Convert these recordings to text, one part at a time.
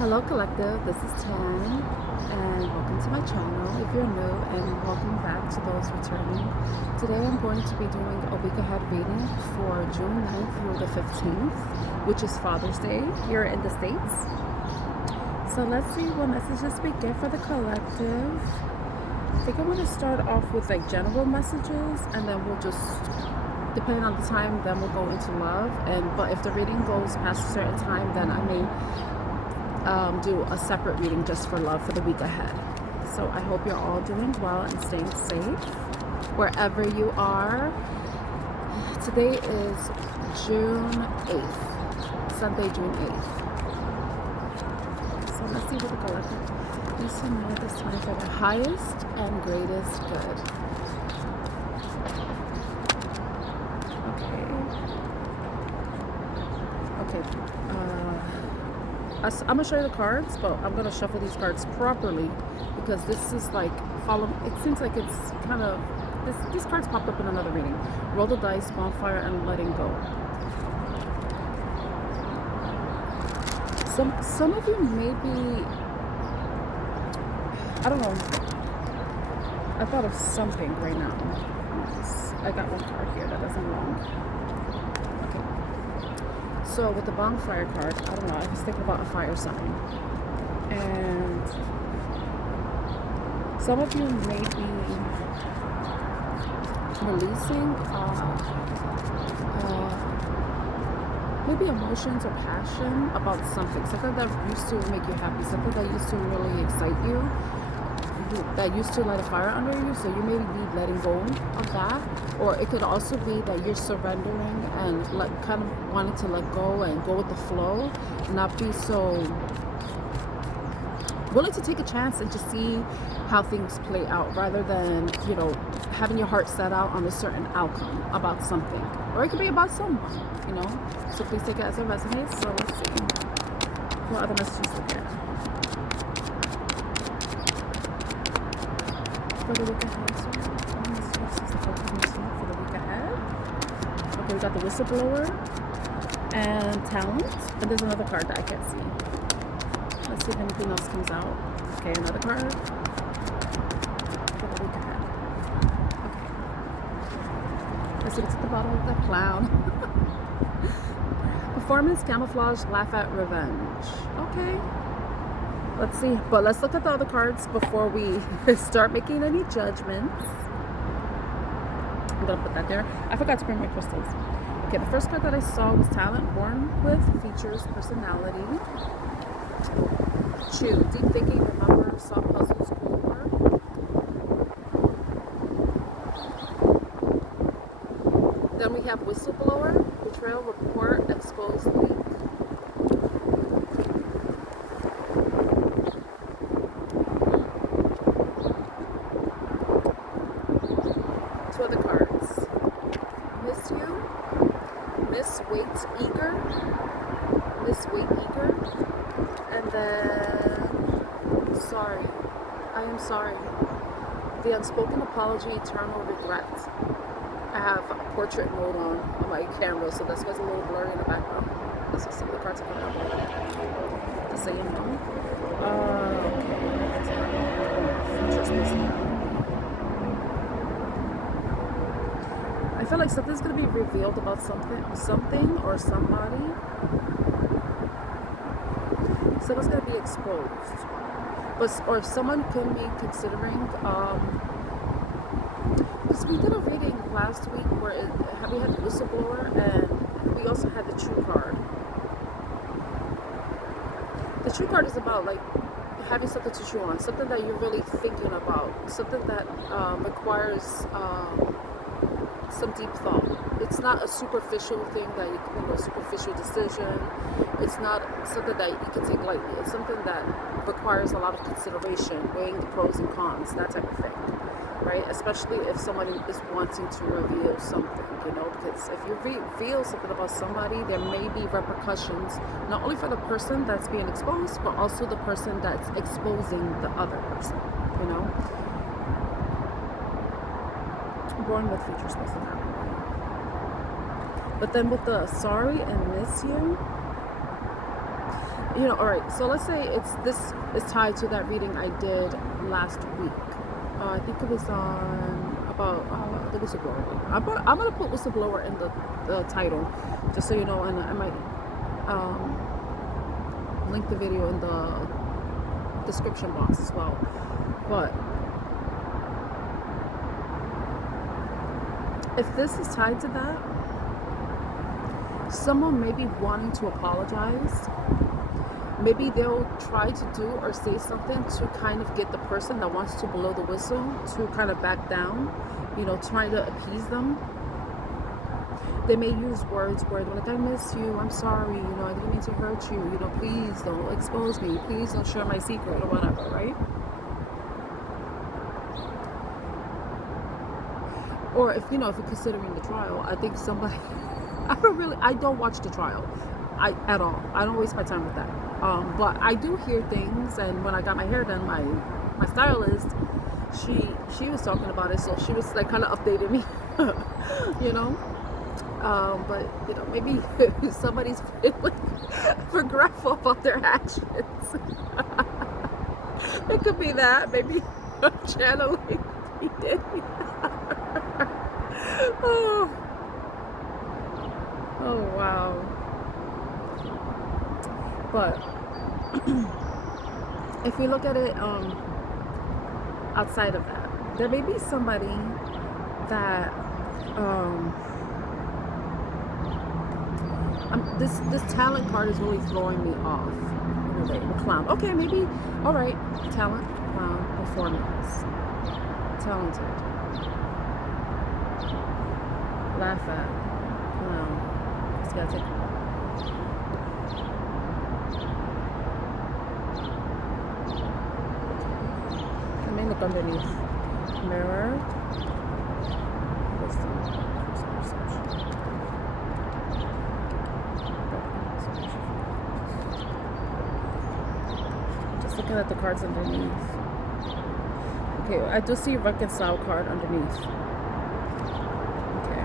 Hello collective, this is Tan and welcome to my channel if you're new, and welcome back to those returning. Today I'm going to be doing a week ahead reading for June 9th through the 15th, which is Father's Day here in the States. So let's see what messages we get for the collective. I think I want to start off with like general messages, and then we'll just, depending on the time, then we'll go into love. But if the reading goes past a certain time, then I may do a separate reading just for love for the week ahead. So I hope you're all doing well and staying safe wherever you are. Today is June 8th, Sunday, June 8th. So let's see what the collective needs to know at this time for the highest and greatest good. I'm gonna show you the cards, but I'm gonna shuffle these cards properly because this is like it seems like it's kind of these cards popped up in another reading. Roll the dice, bonfire, and letting go. Some of you may be, I don't know, I thought of something right now. I got one card here that doesn't belong. So with the bonfire card, I don't know, I was thinking about a fire sign. And some of you may be releasing maybe emotions or passion about something that used to make you happy, something that used to really excite you, that used to light a fire under you. So you may be letting go of that, or it could also be that you're surrendering and kind of wanting to let go and go with the flow, not be so willing to take a chance and just see how things play out, rather than, you know, having your heart set out on a certain outcome about something, or it could be about someone, you know. So please take it as it resonates. So let's see what other messages to get for the week ahead. For the week ahead. Okay, we got the whistleblower and talent, and there's another card that I can't see. Let's see if anything else comes out. Okay, another card for the week ahead. Okay, let's see what's at the bottom of the clown. Performance, camouflage, laugh at, revenge. Okay. Let's see, but let's look at the other cards before we start making any judgments. I'm gonna put that there. I forgot to bring my crystals. Okay, the first card that I saw was talent, born with features, personality. Chew, deep thinking, remember, solve puzzles, schoolwork. Then we have whistleblower, betrayal, report, expose, leak. Two other cards. Miss you, miss, wait, eager, miss, wait, eager, and then sorry, I am sorry, the unspoken apology, eternal regret. I have a portrait mode on my camera, so that's why it's a little blurry in the background. That's what some of the cards are coming up with. Just so you know. Okay. Future personality. I feel like something's going to be revealed about something or somebody. Someone's going to be exposed. Or someone could be considering, because we did a reading last week where we had the whistleblower and we also had the true card. The true card is about like having something to chew on, something that you're really thinking about, something that requires some deep thought. It's not a superficial thing that you know, superficial decision. It's not something that you can take lightly. It's something that requires a lot of consideration, weighing the pros and cons, that type of thing, right? Especially if somebody is wanting to reveal something, you know, because if you reveal something about somebody, there may be repercussions, not only for the person that's being exposed, but also the person that's exposing the other person, you know. Born with features, personality. But then with the sorry and miss you, you know, all right, so let's say this is tied to that reading I did last week. I think it was on about the whistleblower. I'm gonna put whistleblower in the title, just so you know, and I might link the video in the description box as well. But if this is tied to that, someone may be wanting to apologize. Maybe they'll try to do or say something to kind of get the person that wants to blow the whistle to kind of back down, you know, trying to appease them. They may use words where they're like, I miss you, I'm sorry, you know, I didn't mean to hurt you, you know, please don't expose me, please don't share my secret or whatever, right? Or if, you know, if you're considering the trial, I think somebody, I don't watch the trial at all. I don't waste my time with that. But I do hear things, and when I got my hair done, my stylist, she was talking about it, so she was like kind of updating me, you know. But you know, maybe somebody's regretful about their actions. It could be that. Maybe channeling he did. Oh wow. But if we look at it outside of that, there may be somebody that this talent card is really throwing me off. The clown. Okay, maybe. All right. Talent, clown, performance, talented, laugh at, clown. Just gotta take. Let me look underneath. Mirror. Just looking at the cards underneath. Okay, I do see reconcile card underneath. Okay,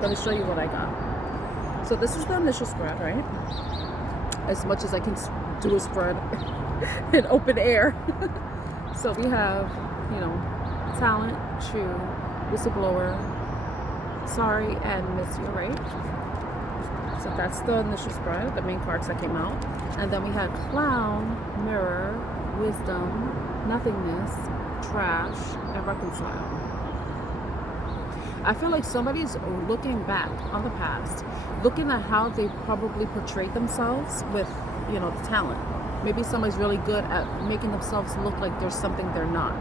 let me show you what I got. So this is the initial spread, right? As much as I can do a spread in open air. So we have, you know, talent, true, whistleblower, sorry, and miss you, right? So that's the initial spread, the main cards that came out. And then we had clown, mirror, wisdom, nothingness, trash, and reconcile. I feel like somebody's looking back on the past, looking at how they probably portrayed themselves with, you know, the talent. Maybe somebody's really good at making themselves look like there's something they're not.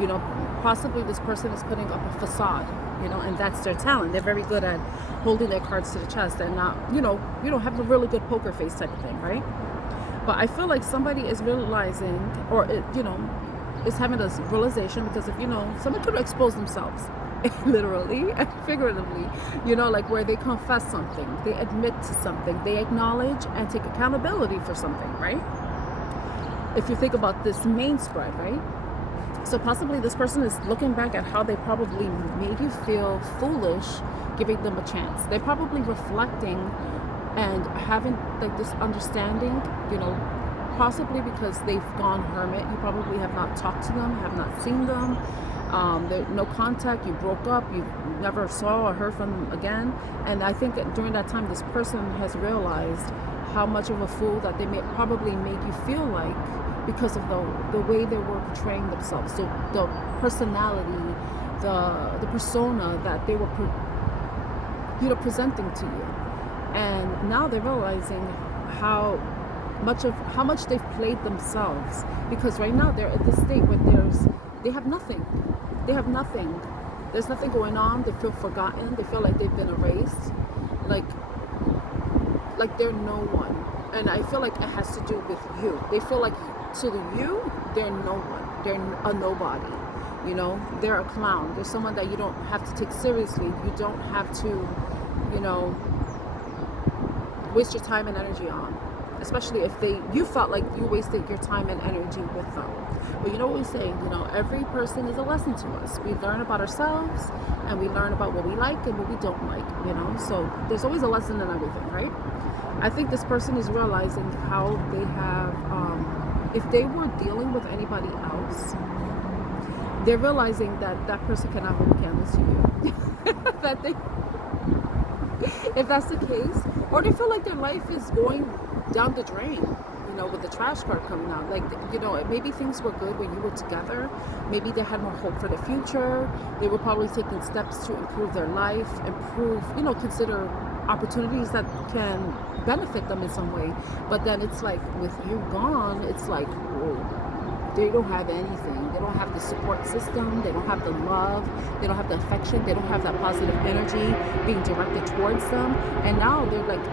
You know, possibly this person is putting up a facade, you know, and that's their talent. They're very good at holding their cards to the chest and not, you know, have a really good poker face type of thing, right? But I feel like somebody is realizing, or, you know, is having this realization because if, you know, somebody could expose themselves, literally and figuratively, you know, like where they confess something, they admit to something, they acknowledge and take accountability for something, right? If you think about this main spread, right? So possibly this person is looking back at how they probably made you feel foolish giving them a chance. They're probably reflecting and having like this understanding, you know, possibly because they've gone hermit. You probably have not talked to them, have not seen them. There's no contact, you broke up, you never saw or heard from them again. And I think that during that time, this person has realized how much of a fool that they probably made you feel like because of the way they were portraying themselves, the personality, the persona that they were presenting to you. And now they're realizing how much they've played themselves, because right now they're at this state where they have nothing. There's nothing going on. They feel forgotten. They feel like they've been erased, like they're no one. And I feel like it has to do with you. They feel like to you, they're no one. They're a nobody. You know, they're a clown. They're someone that you don't have to take seriously. You don't have to, you know, waste your time and energy on. Especially if you felt like you wasted your time and energy with them. But you know what we say, you know, every person is a lesson to us. We learn about ourselves and we learn about what we like and what we don't like, you know. So there's always a lesson in everything, right? I think this person is realizing how they have, if they were dealing with anybody else, they're realizing that that person cannot hold candles to you. That they, if that's the case, or they feel like their life is going down the drain, you know, with the trash card coming out. Like, you know, maybe things were good when you were together. Maybe they had more hope for the future. They were probably taking steps to improve their life, improve, you know, consider opportunities that can benefit them in some way. But then it's like, with you gone, it's like, whoa. They don't have anything. They don't have the support system. They don't have the love. They don't have the affection. They don't have that positive energy being directed towards them. And now they're like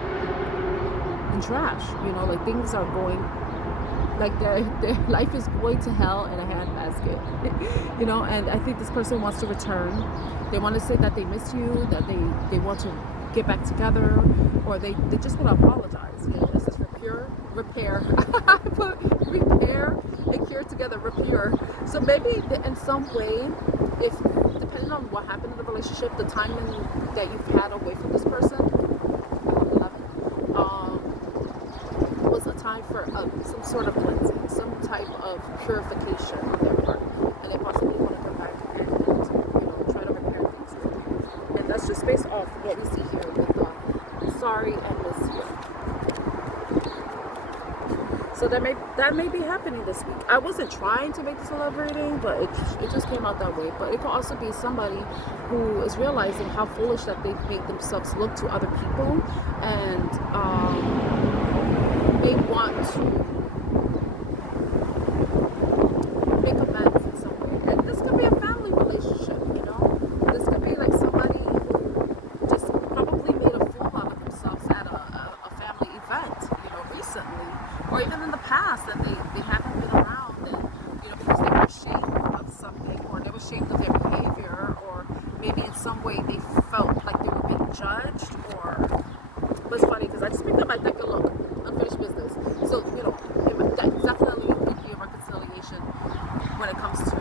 in trash. You know, like things are going, like their life is going to hell in a handbasket. You know, and I think this person wants to return. They want to say that they miss you, that they want to get back together, or they just want to apologize. You know, this is repair. Put repair and cure together, repair. So maybe in some way, if depending on what happened in the relationship, the time that you've had away from this person, was a time for some sort of cleansing, some type of purification on their part, and they possibly want to come back and you know, try to repair things. And that's just based off what we see here with sorry and miss you. So that may be happening this week. I wasn't trying to make this a love reading, but it just came out that way. But it could also be somebody who is realizing how foolish that they've made themselves look to other people, and they want to make amends in some way. And this could be a family relationship, you know. This could be like somebody who just probably made a fool out of themselves at a family event, you know, recently. Or even in the past, that they haven't been around, and you know, because they were ashamed of something, or they were ashamed of their behavior, or maybe in some way they felt like they were being judged. Or, but it's funny because I just picked up my deck and look, unfinished business. So you know, that definitely could be a reconciliation when it comes to,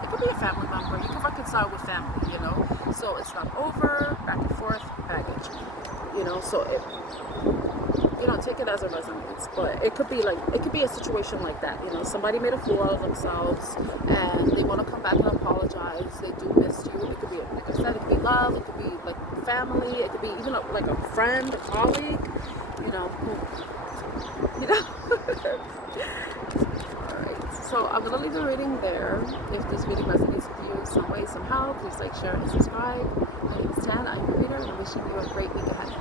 it could be a family member. You can reconcile with family, you know. So it's not over, back and forth, baggage, you know. So it, you know, take it as it resonates, but it could be a situation like that. You know, somebody made a fool out of themselves, and they want to come back and apologize. They do miss you. It could be, like I said, it could be love. It could be like family. It could be even like a friend, a colleague. You know, All right. So I'm gonna leave the reading there. If this reading resonates with you some way, somehow, please like, share, and subscribe. My name is Tan. I'm your reader, and I'm wishing you a great week ahead.